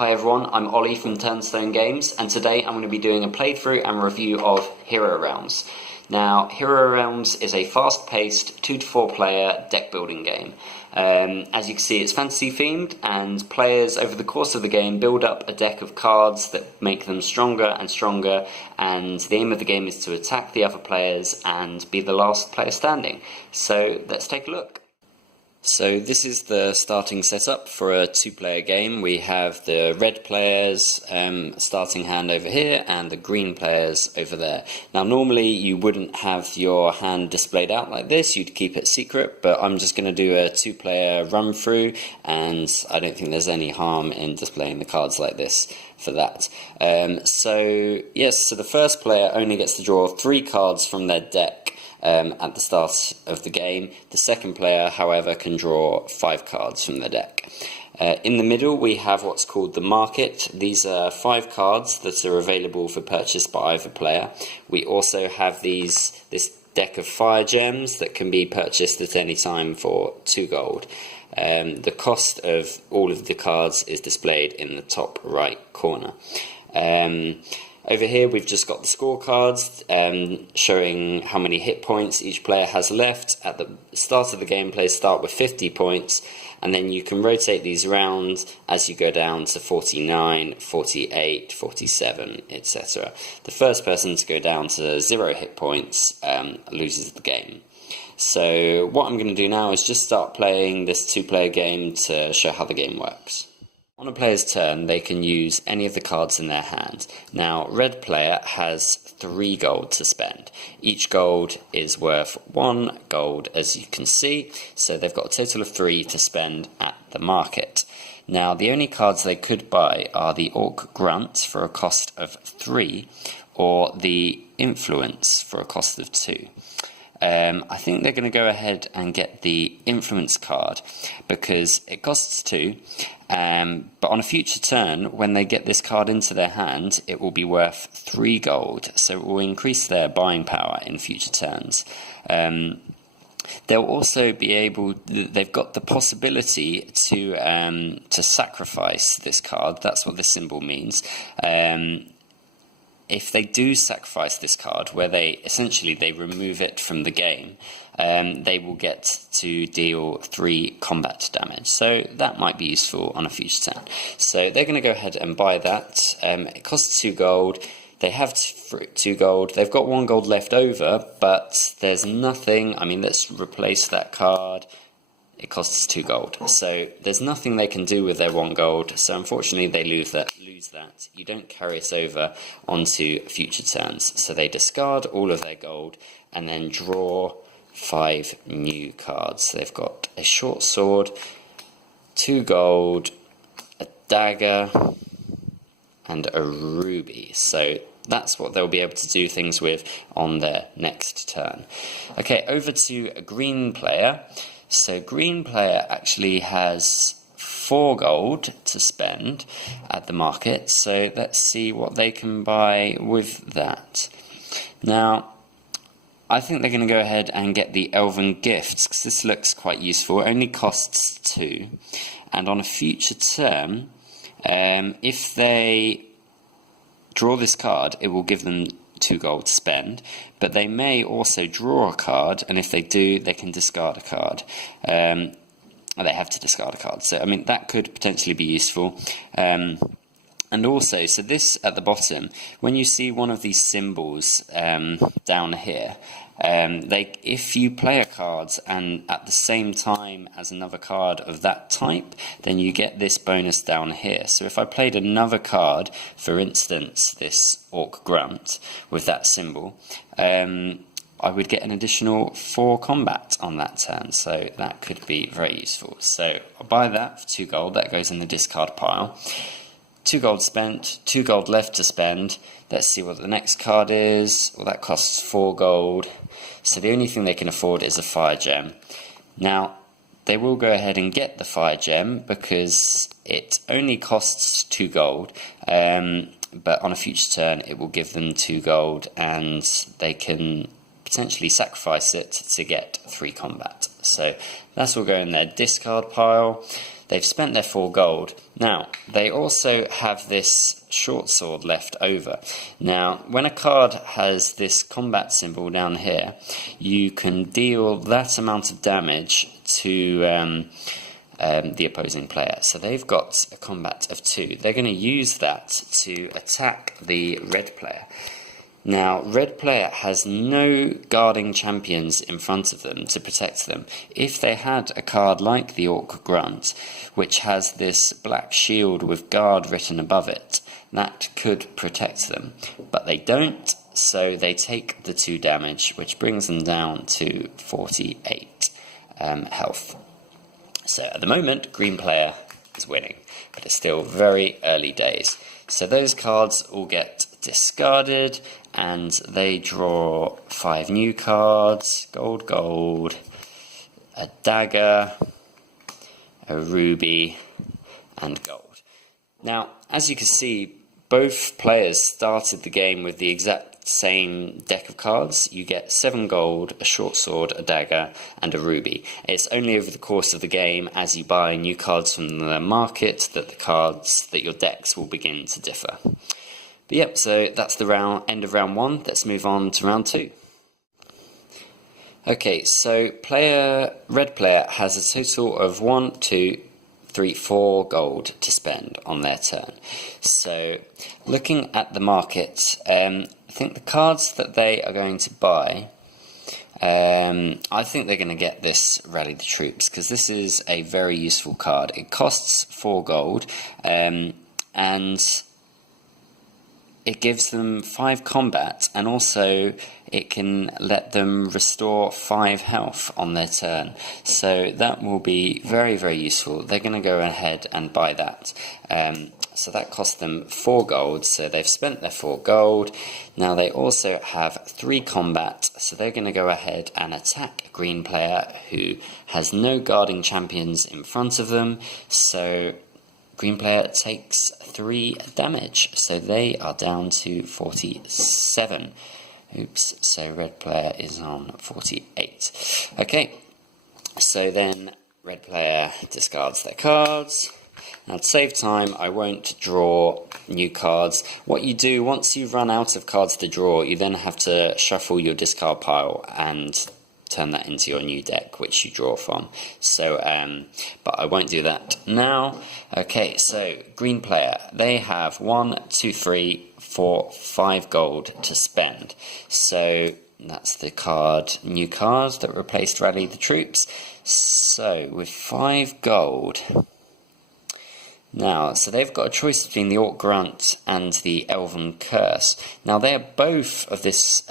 Hi everyone, I'm Ollie from Turnstone Games, and today I'm going to be doing a playthrough and review of Hero Realms. Now, Hero Realms is a fast-paced 2 to 4 player deck building game. As you can see, it's fantasy themed, and players over the course of the game build up a deck of cards that make them stronger and stronger, and the aim of the game is to attack the other players and be the last player standing. So let's take a look. So this is the starting setup for a 2-player game. We have the red players starting hand over here and the green players over there. Now normally you wouldn't have your hand displayed out like this, you'd keep it secret, but I'm just going to do a 2-player run through, and I don't think there's any harm in displaying the cards like this for that. So the first player only gets to draw 3 cards from their deck at the start of the game. The second player, however, can draw 5 cards from the deck. In the middle we have what's called the market. These are 5 cards that are available for purchase by either player. We also have this deck of fire gems that can be purchased at any time for 2 gold. The cost of all of the cards is displayed in the top right corner. Over here we've just got the scorecards showing how many hit points each player has left. At the start of the game, players start with 50 points, and then you can rotate these around as you go down to 49, 48, 47, etc. The first person to go down to 0 hit points loses the game. So what I'm going to do now is just start playing this 2-player game to show how the game works. On a player's turn, they can use any of the cards in their hand. Now, red player has 3 gold to spend. Each gold is worth 1 gold, as you can see, so they've got a total of 3 to spend at the market. Now, the only cards they could buy are the Orc Grunt for a cost of 3, or the Influence for a cost of 2. I think they're going to go ahead and get the Influence card because it costs 2, but on a future turn, when they get this card into their hand, it will be worth 3 gold, so it will increase their buying power in future turns. They'll also be able, they've got the possibility to sacrifice this card. That's what this symbol means. If they do sacrifice this card, where they remove it from the game, they will get to deal 3 combat damage. So that might be useful on a future turn. So they're going to go ahead and buy that. It costs 2 gold. They have 2 gold. They've got 1 gold left over, but there's nothing. I mean, let's replace that card. It costs 2 gold. So there's nothing they can do with their 1 gold. So unfortunately they lose that. You don't carry it over onto future turns. So they discard all of their gold and then draw 5 new cards. So they've got a short sword, 2 gold, a dagger, and a ruby. So that's what they'll be able to do things with on their next turn. Okay, over to a green player. So green player actually has 4 gold to spend at the market, so let's see what they can buy with that. Now, I think they're going to go ahead and get the Elven Gifts, because this looks quite useful. It only costs 2, and on a future turn, if they draw this card, it will give them 2 gold to spend, but they may also draw a card, and if they do, they can discard a card. They have to discard a card, so I mean that could potentially be useful. And also, so this at the bottom, when you see one of these symbols down here, if you play a card and at the same time as another card of that type, then you get this bonus down here. So if I played another card, for instance this Orc Grunt with that symbol, I would get an additional 4 combat on that turn, so that could be very useful. So I'll buy that for 2 gold, that goes in the discard pile. 2 gold spent, 2 gold left to spend. Let's see what the next card is. Well, that costs 4 gold. So the only thing they can afford is a fire gem. Now, they will go ahead and get the fire gem because it only costs 2 gold. But on a future turn, it will give them 2 gold, and they can potentially sacrifice it to get 3 combat. So that's all go in their discard pile. they've spent their 4 gold. Now, they also have this short sword left over. Now, when a card has this combat symbol down here, you can deal that amount of damage to the opposing player. So they've got a combat of 2. They're going to use that to attack the red player. Now, red player has no guarding champions in front of them to protect them. If they had a card like the Orc Grunt, which has this black shield with guard written above it, that could protect them. But they don't, so they take the 2 damage, which brings them down to 48 health. So at the moment, green player is winning, but it's still very early days. So those cards all get discarded, and they draw 5 new cards: gold, gold, a dagger, a ruby, and gold. Now, as you can see, both players started the game with the exact same deck of cards. You get 7 gold, a short sword, a dagger, and a ruby. It's only over the course of the game, as you buy new cards from the market, that your decks will begin to differ. But yep, so that's the end of round 1. Let's move on to round 2. Okay, so red player has a total of 1, 2, 3, 4 gold to spend on their turn. So, looking at the market, I think the cards that they are going to buy, I think they're going to get this Rally the Troops, because this is a very useful card. It costs 4 gold, and it gives them 5 combat, and also it can let them restore 5 health on their turn. So that will be very, very useful. They're going to go ahead and buy that. So that cost them 4 gold, so they've spent their 4 gold. Now they also have 3 combat, so they're going to go ahead and attack a green player who has no guarding champions in front of them. So green player takes 3 damage, so they are down to 47. Oops, so red player is on 48. Okay, so then red player discards their cards. Now to save time, I won't draw new cards. What you do, once you run out of cards to draw, you then have to shuffle your discard pile and turn that into your new deck, which you draw from. So, but I won't do that now. Okay, so green player, they have 1, 2, 3, 4, 5 gold to spend. So that's the new card that replaced Rally the Troops. So with 5 gold. Now, so they've got a choice between the Orc Grunt and the Elven Curse. Now, they both have this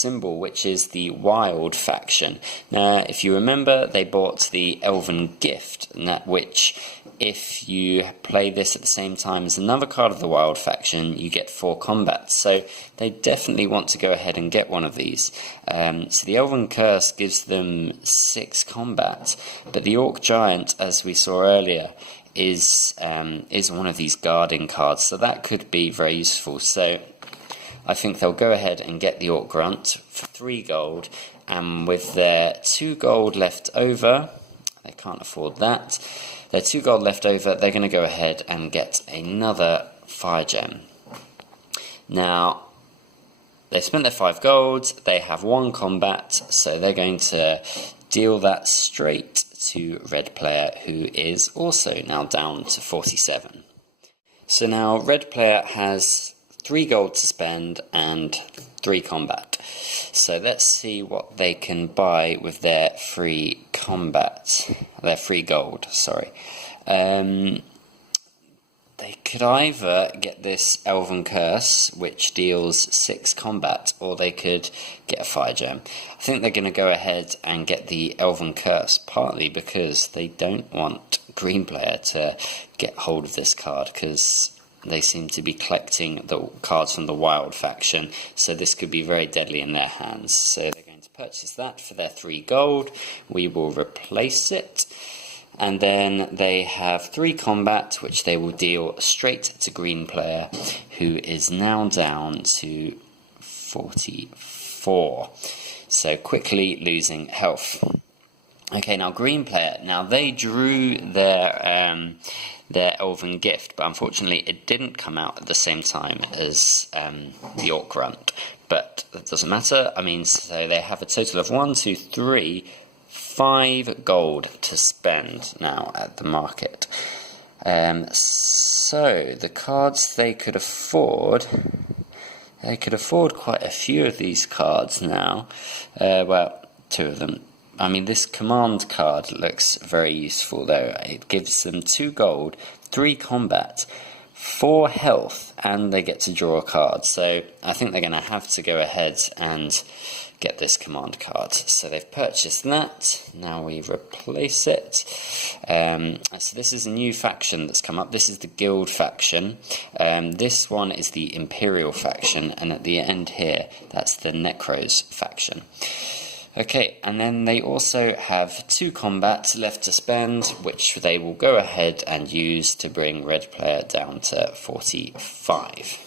symbol, which is the Wild faction. Now, if you remember, they bought the Elven Gift, which, if you play this at the same time as another card of the Wild faction, you get 4 combat. So they definitely want to go ahead and get one of these. So the Elven Curse gives them 6 combat, but the Orc Giant, as we saw earlier, is one of these guarding cards, so that could be very useful. So I think they'll go ahead and get the Orc Grunt for 3 gold, and with their 2 gold left over, they can't afford that, their 2 gold left over, they're going to go ahead and get another fire gem. Now, they've spent their 5 gold, they have 1 combat, so they're going to deal that straight to red player, who is also now down to 47. So now red player has 3 gold to spend and 3 combat. So let's see what they can buy with their free gold, sorry. They could either get this Elven Curse, which deals 6 combat, or they could get a fire gem. I think they're going to go ahead and get the Elven Curse, partly because they don't want green player to get hold of this card, because they seem to be collecting the cards from the Wild faction, so this could be very deadly in their hands. So they're going to purchase that for their 3 gold. We will replace it. And then they have 3 combat, which they will deal straight to green player, who is now down to 44. So quickly losing health. Okay, now green player. Now they drew their Elven Gift, but unfortunately it didn't come out at the same time as the Orc Grunt. But that doesn't matter. I mean, so they have a total of 5 gold to spend now at the market. So the cards they could afford quite a few of these cards now. Well, 2 of them. I mean, this command card looks very useful though. It gives them 2 gold, 3 combat, 4 health, and they get to draw a card. So I think they're going to have to go ahead and get this command card. So they've purchased that. Now we replace it. So this is a new faction that's come up. This is the Guild faction. This one is the Imperial faction, and at the end here, that's the Necros faction. Okay, and then they also have 2 combat left to spend, which they will go ahead and use to bring red player down to 45.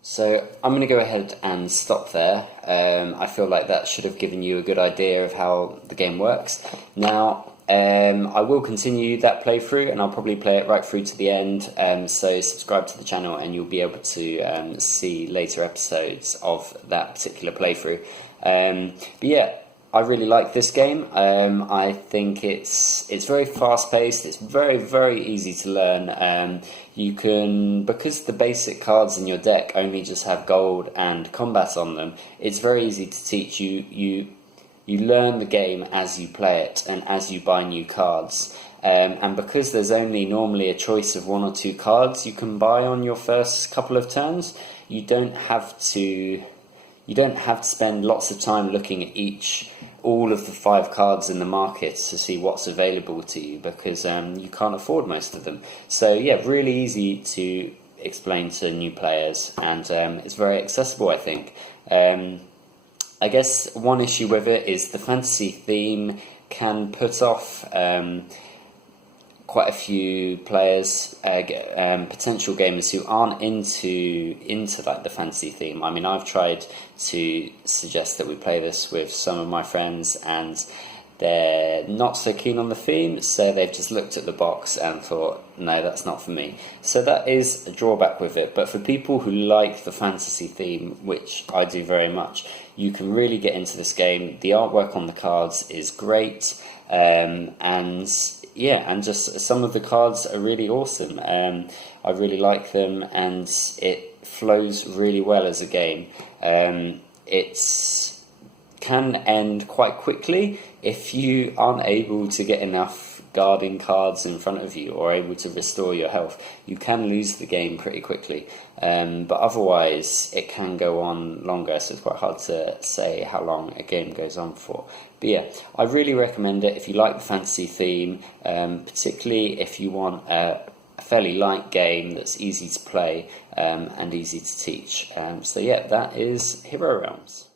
So I'm going to go ahead and stop there. I feel like that should have given you a good idea of how the game works. Now, I will continue that playthrough, and I'll probably play it right through to the end, so subscribe to the channel and you'll be able to see later episodes of that particular playthrough. But yeah, I really like this game. I think it's very fast paced, it's very, very easy to learn. You can, because the basic cards in your deck only just have gold and combat on them, it's very easy to teach. You learn the game as you play it and as you buy new cards. And because there's only normally a choice of 1 or 2 cards you can buy on your first couple of turns, you don't have to spend lots of time looking at all of the 5 cards in the market to see what's available to you, because you can't afford most of them. So yeah, really easy to explain to new players, and it's very accessible, I think. I guess one issue with it is the fantasy theme can put off quite a few players, potential gamers who aren't into like the fantasy theme. I mean, I've tried to suggest that we play this with some of my friends, and they're not so keen on the theme, so they've just looked at the box and thought, no, that's not for me. So that is a drawback with it. But for people who like the fantasy theme, which I do very much, you can really get into this game. The artwork on the cards is great, and yeah, and just some of the cards are really awesome. I really like them, and it flows really well as a game. It can end quite quickly if you aren't able to get enough guarding cards in front of you or able to restore your health. You can lose the game pretty quickly, but otherwise it can go on longer, so it's quite hard to say how long a game goes on for. But yeah, I really recommend it if you like the fantasy theme, particularly if you want a fairly light game that's easy to play and easy to teach. So yeah, that is Hero Realms.